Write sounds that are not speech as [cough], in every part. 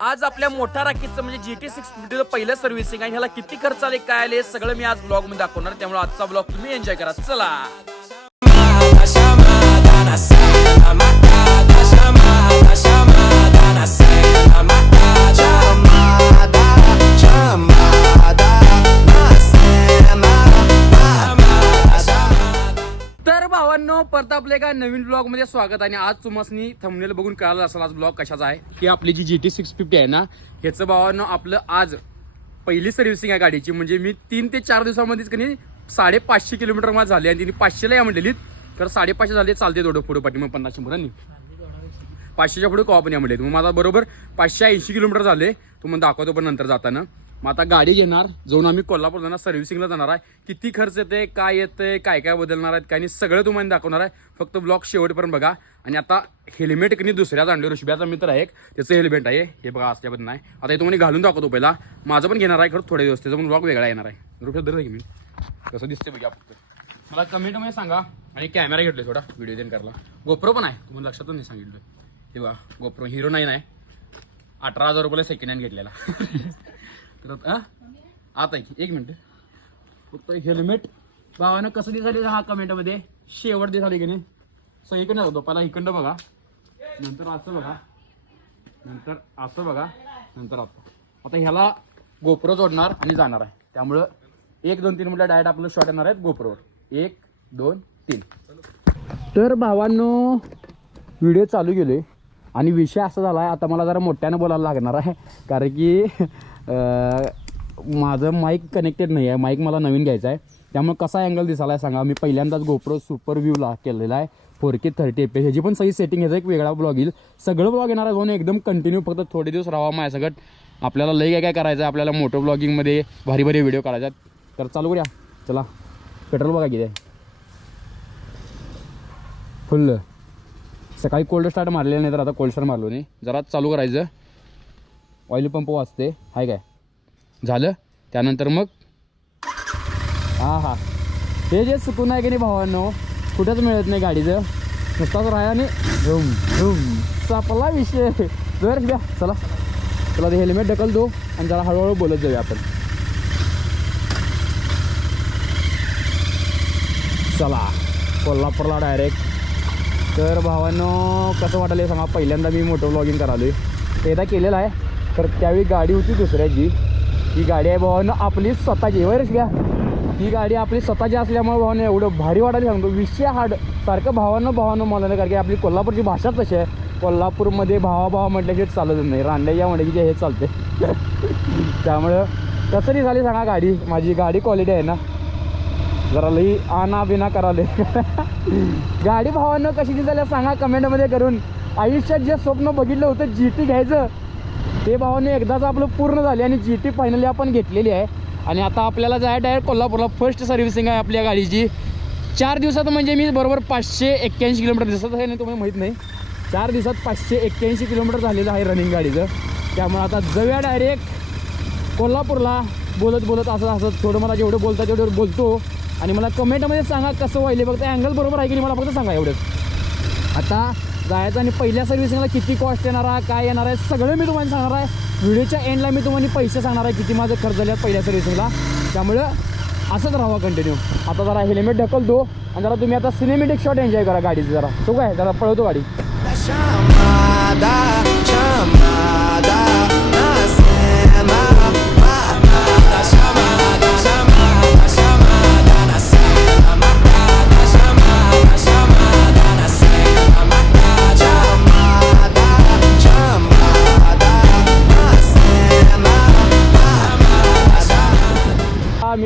आज आपल्या मोठ्या राखीचं म्हणजे जी टी सिक्स फिफ्टीचं पहिलं सर्व्हिसिंग आहे ह्याला किती खर्च आले काय आले सगळं मी आज ब्लॉगमध्ये दाखवणार त्यामुळे आजचा ब्लॉग तुम्ही एन्जॉय करा चला भावांनो परत आपल्या एका नवीन ब्लॉगमध्ये स्वागत आहे आणि आज तुम्हाला थंबनेल बघून कळालं असेल आज ब्लॉग कशाचा आहे. की आपली जी जी टी सिक्स फिफ्टी आहे ना ह्याचं भावांनो आपलं आज पहिली सर्व्हिसिंग आहे गाडीची. म्हणजे मी तीन ते चार दिवसामध्येच कधी साडेपाचशे किलोमीटर मला झाले आणि तिने पाचशेला या म्हणलेली तर साडेपाचशे झाले चालते थोडं पुढे पाठी मग पन्नासशे मुलांनी पाचशेच्या पुढे कॉपन या म्हणले मग माझा बरोबर पाचशे ऐंशी किलोमीटर झाले. तुम्हाला दाखवतो पण नंतर जाताना. मग आता गाडी घेणार जाऊन आम्ही कोल्हापूर जाणार सर्व्हिसिंगला जाणार आहे. किती खर्च येते काय येते काय काय बदलणार आहेत काय नाही सगळं तुम्हाला दाखवणार आहे. फक्त ब्लॉग शेवटपर्यंत बघा. आणि आता हेल्मेट कधी दुसऱ्याच आणले ऋषभ्याचा मित्र आहे एक. त्याचं हेल्मेट आहे. हे बघा असल्याबद्दल नाही. आता हे तुम्हाला घालून दाखवतो पहिला. माझं पण घेणार आहे खरं थोडे दिवस त्याचा पण ब्लॉग वेगळा येणार आहे. रुपये दर मी. कसं दिसते बघा फक्त. मला कमेंटमध्ये सांगा. आणि कॅमेरा घेतले थोडा व्हिडिओ देन करायला. गोप्रो पण आहे. तुम्हाला लक्षातच नाही सांगितलं. हे बघा गोप्रो हिरो नाईन आहे. अठरा हजार रुपयाला सेकंड हँड घेतलेला. [laughs] आता- आता एक एक मिनिट. फक्त हेल्मेट भावानं कसं दिसाले हा कमेंटमध्ये शेवट दिसाले की नाही? सगळीकडे जातो. पहिला इकडं बघा. नंतर असं बघा. नंतर असं बघा. नंतर असं. आता ह्याला गोप्रो जोडणार आणि जाणार आहे. त्यामुळं एक दोन तीन म्हटलं डायरेक्ट आपलं शॉट येणार आहेत गोप्रोवर. एक दोन तीन. तर भावांनो व्हिडिओ चालू गेले आणि विषय असा झाला आहे आता मला जरा मोठ्यानं बोलायला लागणार आहे. कारण की माझं माईक कनेक्टेड नाही आहे माईक मला नवीन घ्यायचा आहे त्यामुळे कसा अँगल दिसायला आहे सांगा. मी पहिल्यांदाच गोप्रो सुपर व्ह्यूला केलेला आहे. फोर के थर्टी एफ ह्याची पण सही सेटिंग ह्याचा एक वेगळा ब्लॉग येईल. सगळं ब्लॉग येणार आहे एकदम कंटिन्यू फक्त थोडे दिवस राहावा माझ्यासकट. सगळं आपल्याला लई काय काय करायचं आहे आपल्याला मोटो ब्लॉगिंगमध्ये भारी भारी व्हिडिओ करायचा आहेत तर चालू करूया. चला. पेट्रोल बघा किती आहे. फुल्ल सकाळी कोल्ड स्टार्ट मारलेलं नाही तर आता कोल्ड स्टार्ट मारलो नाही जरा चालू करायचं. ऑइल पंप वाचते हाय काय? झालं. त्यानंतर मग? हां हां. हे जे सुकून आहे की नाही भावांनो कुठंच मिळत नाही गाडीचं. नुसताच राहा आणि झुम झुम. सापला विषय. जर द्या चला. चला ते हेल्मेट ढकल दो आणि जरा हळूहळू बोलत जाऊया आपण. चला कोल्हापूरला डायरेक्ट तर भावांनो कसं वाटलं सांगा. पहिल्यांदा मी मोठं ब्लॉगिंग करालो ते एकदा केलेलं आहे तर त्यावेळी गाडी होती दुसऱ्याची. ही गाडी आहे भावानं आपली स्वतःची. वरच घ्या. ही गाडी आपली स्वतःची असल्यामुळे भावानं एवढं भारी वाटायला सांगतो. विषय हाड सारखं भावानं भावानं मला कारण की आपली कोल्हापूरची भाषाच तशी आहे. कोल्हापूरमध्ये भावा भावा म्हटल्याची चालतच नाही. रांड्याच्या जे हे चालते [laughs] त्यामुळं कसं नाही झाली सांगा गाडी. माझी गाडी क्वालिटी आहे ना. जरा लई आना बिना कराले. [laughs] गाडी भावानं कशी झाल्या सांगा कमेंटमध्ये करून. आयुष्यात जे स्वप्न बघितलं होतं जी टी घ्यायचं. ते भावाने एकदाच आपलं पूर्ण झाले आणि जी टी फायनली आपण घेतलेली आहे. आणि आता आपल्याला जाय डायरेक्ट कोल्हापूरला. फर्स्ट सर्व्हिसिंग आहे आपल्या गाडीची. चार दिवसात म्हणजे मी बरोबर पाचशे एक्क्याऐंशी किलोमीटर दिसत आहे नाही तुम्हाला माहीत नाही. चार दिवसात पाचशे एक्क्याऐंशी किलोमीटर झालेलं आहे रनिंग गाडीचं. त्यामुळे आता जाऊया डायरेक्ट कोल्हापूरला बोलत बोलत असं असं थोडं मला जेवढं बोलता तेवढं बोलतो. आणि मला कमेंटमध्ये सांगा कसं व्हायले फक्त अँगल बरोबर आहे की मला फक्त सांगा एवढंच. आता जायचं आणि पहिल्या सर्व्हिसिंगला किती कॉस्ट येणार आहे काय येणार आहे सगळं मी तुम्हाला सांगणार आहे. व्हिडिओच्या एंडला मी तुम्हाला पैसे सांगणार आहे किती माझं खर्च झाले पहिल्या सर्व्हिसिंगला. त्यामुळं असंच राहावा कंटिन्यू आता जरा हेल्मेट ढकलतो आणि जरा तुम्ही आता सिनेमॅटिक शॉट एन्जॉय करा गाडीचं जरा. तो काय जरा पळवतो गाडी.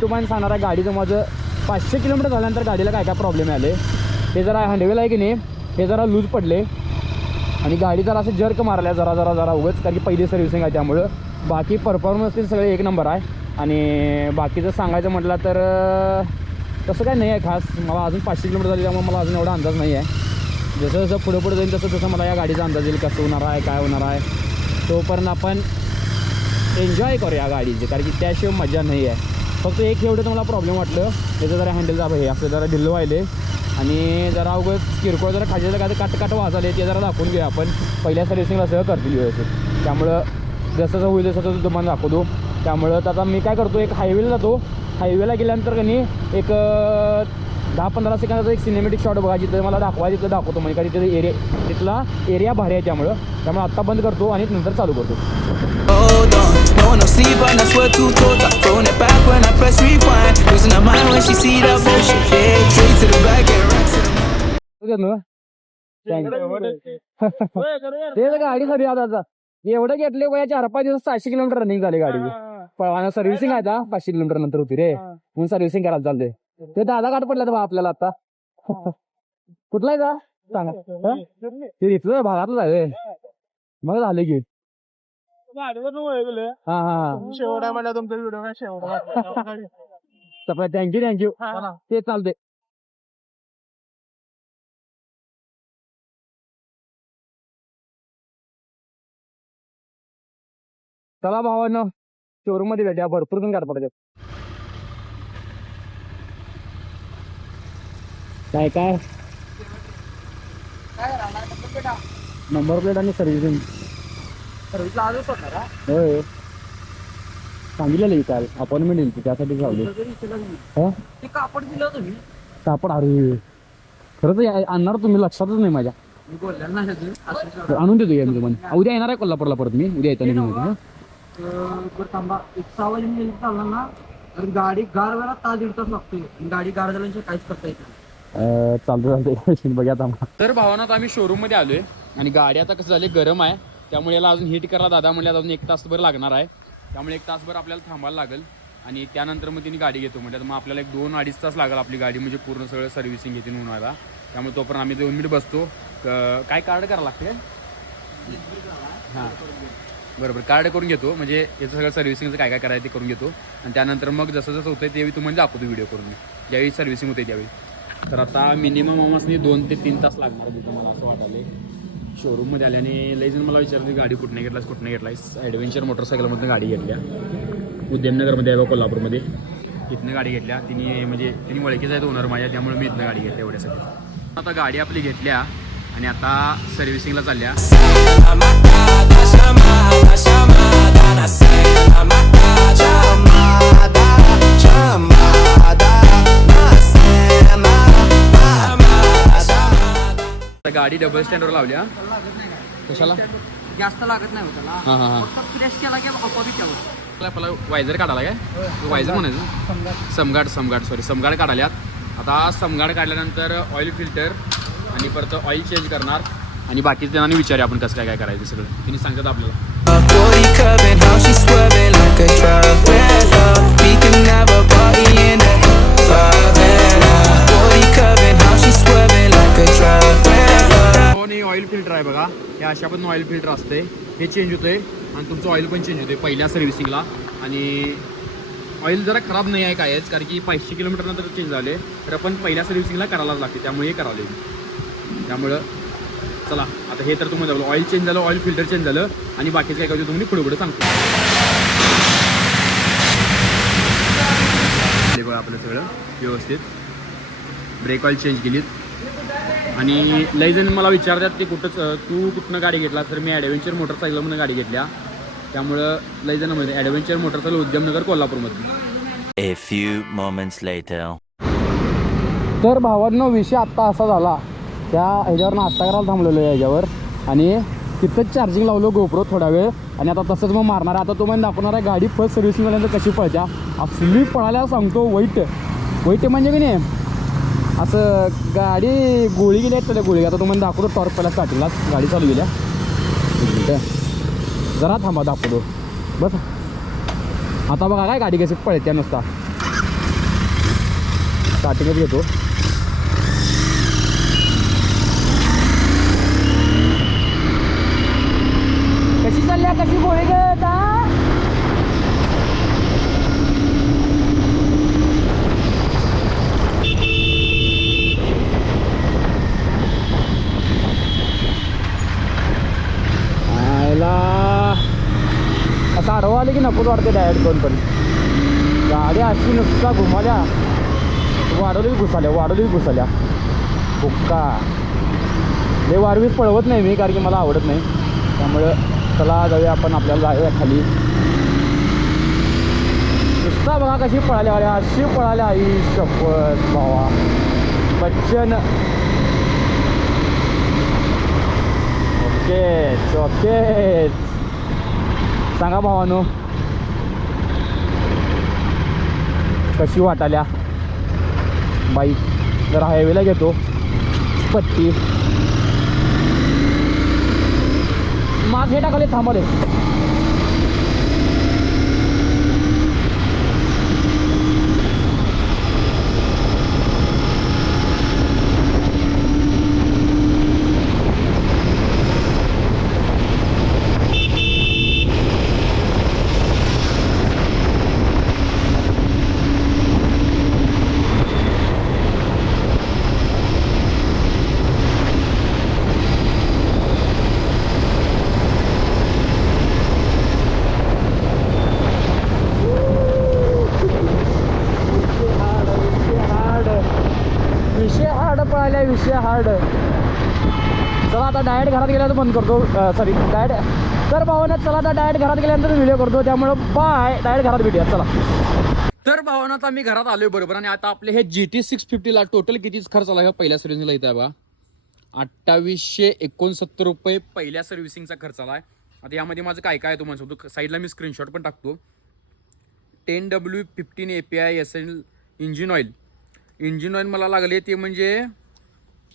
तुम्हाला सांगणार आहे गाडीचं माझं पाचशे किलोमीटर झाल्यानंतर गाडीला काय काय प्रॉब्लेम आले. हे जरा हँडवेल आहे की नाही हे जरा लूज पडले. आणि गाडी जरा असं जर्क मारल्या जरा जरा जरा उगच कारण की पहिली सर्व्हिसिंग आहे त्यामुळं. बाकी परफॉर्मन्स ते सगळे एक नंबर आहे. आणि बाकीचं सांगायचं म्हटलं तर तसं काय नाही आहे खास. मला अजून पाचशे किलोमीटर झाली त्यामुळे मला अजून एवढा अंदाज नाही आहे. जसं जसं पुढे पुढे जाईल तसं तसं मला या गाडीचा अंदाज येईल कसं होणार आहे काय होणार आहे. तोपर्यंत आपण एन्जॉय करूया गाडीची कारण की त्याशिवाय मजा नाही आहे. फक्त एक एवढं तर मला प्रॉब्लेम वाटलं. त्याचं जरा हँडल दाब हे आपलं जरा ढिल्लं व्हायले आणि जरा अवघड किरकोळ जरा खाली काय काट काट वाजाले ते जरा दाखवून घेऊया आपण. पहिल्या सर्व्हिसिंगला सगळं करतील व्यवस्थित. त्यामुळं जसं जसं होईल तसं तुम्हाला दाखवतो. त्यामुळं तर आता मी काय करतो एक हायवेला जातो. हायवेला गेल्यानंतर कनी एक दहा पंधरा सेकंदाचा एक सिनेमॅटिक शॉट बघा जिथं मला दाखवा तिथं दाखवतो. म्हणजे का तिथे एरिया तिथला एरिया भारी आहे त्यामुळं. त्यामुळे आत्ता बंद करतो आणि नंतर चालू करतो. Hold on, no one no sleep and I swear two toes. I phone it back when I press rewind. Losing her mind when she see that motion. Yeah, straight to the back and right to the ना ते गाडीसाठी आता एवढं घेतले वया चार पाच दिवस सहाशे किलोमीटर रनिंग झाली गाडी. पळवाना सर्व्हिसिंग आहे पाचशे किलोमीटर नंतर होती रे. म्हणून सर्व्हिसिंग करायला चालते ते दादा काढ पडला बा आपल्याला आता. [laughs] कुठला आहे का सांगा. हं? ते इथलं भागातलं आहे. मग झालं की. हा हा [laughs] हा. शेवटा मला तुमचा व्हिडिओ काय शेवटा थँक्यू थँक्यू ते चालते चला भावानं शोरूममध्ये भेटूया भरपूर पण गाठ पडतात. काय काय? नंबर प्लेट आणि सर्व्हिसिंग सर्व्हिसला आजच होता का? होय. सांगितलेलं काल. अपॉइंटमेंट दिली त्यासाठी हा? ते कापड दिलं तुम्ही? कापड अरे. खरंच या- आणणार तुम्ही लक्षातच नाही माझ्या. मी अजून असं आणून देतो या मी तुम्हाला उद्या येणार आहे कोल्हापूरला परत मी. उद्या येतो? बरं थांबा. एक सहा वाजे मी चालणार ना. तर गाडी गार वेळा तास दीड तास लागतो गाडी गार झाल्याशिवाय काहीच करता येत नाही. चालतं चालतं. चालतं बघा आता तर भावना आता आम्ही शोरूममध्ये आलोय आणि गाडी आता कसं झाली गरम आहे. त्यामुळे याला अजून हिट करायला दादा म्हणले अजून एक तासभर लागणार आहे. त्यामुळे एक तासभर आपल्याला थांबायला लागेल. आणि त्यानंतर मग तिने गाडी घेतो म्हणजे मग आपल्याला एक दोन अडीच तास लागेल आपली गाडी म्हणजे पूर्ण सगळं सर्व्हिसिंग घेते म्हणून त्यामुळे तोपर्यंत आम्ही दोन मिनिट बसतो. काय कार्ड करावं लागते हां. बरोबर कार्ड करून घेतो. म्हणजे याचं सगळं सर्व्हिसिंगचं काय काय करायचं ते करून घेतो. आणि त्यानंतर मग जसं जसं होतं त्यावेळी तुम्हाला दाखवतो व्हिडिओ करून ज्यावेळी सर्व्हिसिंग होते त्यावेळी. तर आता मिनिमम आम्हाला दोन ते तीन तास लागणार तिथं मला असं वाटाले शोरूममध्ये आल्याने आणि मला विचारते गाडी कुठनं घेतलास कुठनं घेतलास ॲडव्हेंचर मोटरसायकलमधून गाडी घेतल्या. उद्यमनगरमध्ये आहे बा कोल्हापूरमध्ये. इथनं गाडी घेतल्या. तिने म्हणजे तिने वळखीच आहेत ओनर माझ्या त्यामुळे मी इथनं गाडी घेतल्या एवढ्यासाठी. आता गाडी आपली घेतल्या आणि आता सर्व्हिसिंगला चालल्या. गाडी डबल स्टँडवर लावल्या कशाला? जास्त लागत नाही हो त्याला. हां हां हां. फक्त प्रेस केला की आपोआप त्यावर आपला वायझर काढायला काय? वायझर म्हणायचं समगाड समगाड सॉरी समगाड काढाल्यात आता समगाड काढल्यानंतर ऑइल फिल्टर आणि परत ऑइल चेंज करणार. आणि बाकीचं त्यांना विचारूया आपण कसं काय काय करायचं सगळं. तिने सांगतात आपल्याला. how she swerving like a Caravella. We can have a party in the favela. Booty cupping, how she swerving like a Caravella. हे ऑइल फिल्टर आहे बघा. हे अशा पण ऑइल फिल्टर असते. हे चेंज होते आणि तुमचं ऑइल पण चेंज होते पहिल्या सर्व्हिसिंगला आणि ऑइल जरा खराब नाही आहे कायच कारण की पाचशे किलोमीटरनंतर चेंज झाले. तर आपण पहिल्या सर्व्हिसिंगला करायलाच लागते त्यामुळे हे करावं लागेल. त्यामुळं चला आता हे तर तुम्हाला ऑइल चेंज झालं ऑइल फिल्टर चेंज झालं. आणि बाकीचं काय करायचं तुम्ही पुढे पुढे सांगतो. हे बघा आपलं सगळं व्यवस्थित. ब्रेक ऑइल चेंज केलीत. आणि लई जण मला विचारतात की कुठं तू कुठनं गाडी घेतला? तर मी ॲडव्हेंचर मोटरसायकलमधून गाडी घेतल्या. त्यामुळं लई जण म्हणजे ॲडव्हेंचर मोटरसायकल उद्यमनगर कोल्हापूरमधून. A few moments later. तर भावांनो विषय आत्ता असा झाला. त्या ह्याच्यावर नाश्ता करायला थांबलेलो आहे ह्याच्यावर. आणि तिथंच चार्जिंग लावलो गोप्रो थोडा वेळ. आणि आता तसंच मग मारणार आहे. आता तुम्हाला दाखवणार आहे गाडी फर्स्ट सर्व्हिसिंग झाल्यानंतर कशी पळत्या. असली पळायला सांगतो वाईट. वाईट म्हणजे की नाही? असं गाडी गोळी गेली आहेत त्याला गोळी. आता तुम्हाला दाखवतो टॉर्क पहिला स्टार्टिंगला गाडी चालू गेल्या जरा थांबा दाखवतो. बस. आता बघा काय गाडी कशी पळत्या नुसता. स्टार्टिंगच घेतो. कशी चालल्या कशी गोळी घेत असं आडवा मारते डायरेक्ट कोण पण. गाड्या अशी नुसता घुमाल्या. वाढवली घुसाल्या वाढवली घुसाल्या. हुक्का. हे वारवीच पळवत नाही मी कारण की मला आवडत नाही. त्यामुळं चला जाऊया आपण आपल्याला जाऊया खाली. नुसता बघा कशी पळाल्या आल्या अशी पळाल्या आई शपथ भावा. बच्चन. ओके ओके सांगा भावानो. कशी वाटाल्या बाईक जर हायवेला घेतो. पत्ती माग हे टाकले थांबले हार्ड विषय राहिला विषय हार्ड चला आता डायरेक्ट घरात गेल्यानंतर बंद करतो. सॉरी डायरेक्ट तर भावना चला आता डायरेक्ट घरात गेल्यानंतर व्हिडिओ करतो. त्यामुळं बाय डायरेक्ट घरात भेटूया. चला. तर भावना आता मी घरात आलोय बरोबर. आणि आता आपले हे जी टी सिक्स फिफ्टीला टोटल किती खर्च आला? का पहिल्या सर्व्हिसिंगला इथं आहे बघा. अठ्ठावीसशे एकोणसत्तर रुपये पहिल्या सर्व्हिसिंगचा खर्च आला आहे आता यामध्ये माझं काय काय आहे तुम्हाला सांगतो साईडला मी स्क्रीनशॉट पण टाकतो. Ten W fifteen A P I S N engine oil engine oil मला लागले ते म्हणजे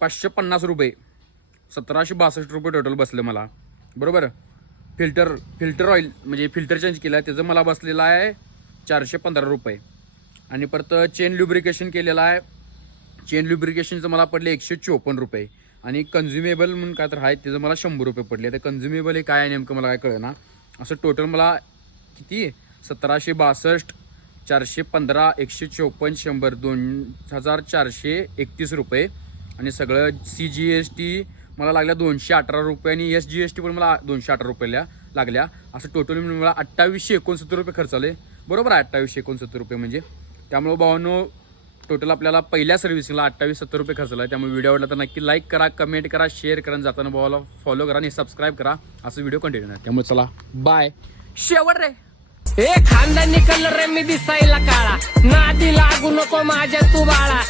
पाचशे पन्नास रुपये. सतराशे बासष्ट रुपये टोटल बसलं मला. बरोबर? फिल्टर फिल्टर ऑइल म्हणजे फिल्टर चेंज केलं आहे त्याचं मला बसलेलं आहे चारशे पंधरा रुपये. आणि परत चेन ल्युब्रिकेशन केलेलं आहे. चेन ल्युब्रिकेशनचं मला पडले एकशे चोपन्न रुपये. आणि कन्झ्युमेबल म्हणून काय तर आहे त्याचं मला शंभर रुपये पडले. तर कन्झ्युमेबल हे काय आहे नेमकं मला काय कळलं ना असं टोटल मला किती? सतराशे बासष्ट चारशे पंधरा एकशे चोपन्न शंभर दोन हजार चारशे एकतीस रुपये. आणि सगळं सी जी एस टी मला लागल्या दोनशे अठरा रुपये आणि एस जी एस टी पण मला दोनशे अठरा रुपयाला लागल्या. असं टोटल म्हणजे मला अठ्ठावीसशे एकोणसत्तर रुपये खर्च आले. बरोबर आहे अठ्ठावीसशे एकोणसत्तर रुपये म्हणजे. त्यामुळे भावानो टोटल आपल्याला पहिल्या सर्व्हिसिंगला अठ्ठावीस सत्तर रुपये खर्च आला. त्यामुळे व्हिडिओ आवडला तर नक्की लाईक करा कमेंट करा शेअर करा जाताना भावाला फॉलो करा आणि सबस्क्राईब करा. असं व्हिडिओ कंटिन्यू आहे त्यामुळे चला बाय शेवट रे. ए खांदा निकल रे मी दिसायला काळा. नादी लागू नको माझ्या तू बाळा.